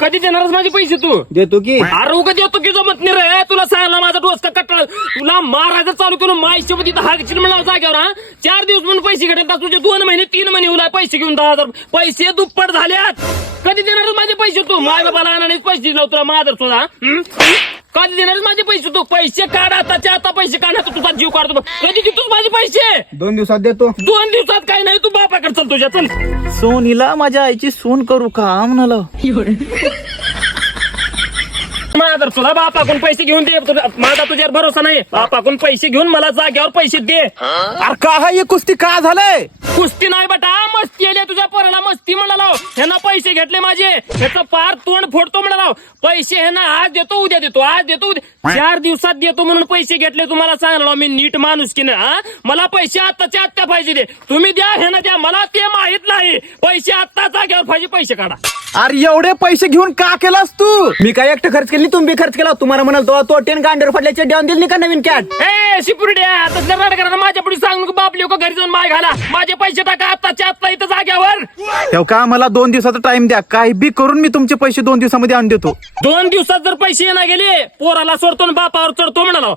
कधी देणारच माझे पैसे तू? देतो की. अरे उगा देतो की जमत नाही रे. तुला सांगला माझा डोसका कट्टाळ. तुला मारायचं चालू केलं माहिती तिथं हागचिल म्हणा जाग्यावर. 4 दिवस म्हणून पैसे घेतात तुझे 2 महिने 3 महिने उला पैसे घेऊन 10,000 पैसे दुप्पट झाल्यात. कधी देणारच माझे पैसे तू? माझ्या बाबाला आणण्याच पैसे दिला तुला माधर सुद्धा. कधी देणारच माझे पैसे तू? पैसे काढ आताच्या आता पैसे काढण्याचा तुझा जीव काढतो. कधी देतोस माझे पैसे? 2 दिवसात देतो. 2 दिवसात काही नाही. तू बापाकडे चल तुझ्या चल. सोनीला माझ्या आईची सून करू का म्हणाला. माझा तुला बापाकडून पैसे घेऊन दे. माझा तुझ्यावर भरोसा नाही. बापाकडून पैसे घेऊन मला जाग्यावर पैसे दे. अरे का हे कुस्ती का झालंय. कुस्ती नाही बेटा मस्ती आली तुझ्या पोराला. मस्ती म्हणाला ह्यांना पैसे घेतले माझे. ह्याचं पार तोंड फोडतो म्हणाला. पैसे ह्यांना आज देतो उद्या देतो आज देतो उद्या. 4 दिवसात देतो म्हणून पैसे घेतले. तुम्हाला सांगलो मी नीट माणूस की ना. मला पैसे आत्ताच्या आत्ता पाहिजे दे. तुम्ही द्या ह्यांना द्या. मला ते माहित नाही. पैसे आत्ता जाग्यावर पाहिजे. पैसे काढा. अरे एवढे पैसे घेऊन का केलास तू. मी काय एकटं खर्च केली तुम्ही खर्च केला. तुम्हाला म्हणाल तो 10 गांडीवर पडल्याचे देऊन दिली का नवीन कॅट. ए सिक्युरिटी तसल्या राडकरांना माझ्या पुढे सांगून बाप लोक घरी जाऊन माय घाला. माझे पैसे टाका आत्ताच्या आत्ता इथं जाग्यावर. तेव्हा का मला 2 दिवसाचा टाइम द्या. काही बी करून मी तुमचे पैसे 2 दिवसामध्ये आणून देतो. 2 दिवसात जर पैसे येणार गेले पोराला सोडतो आणि बापावर चढतो म्हणाला.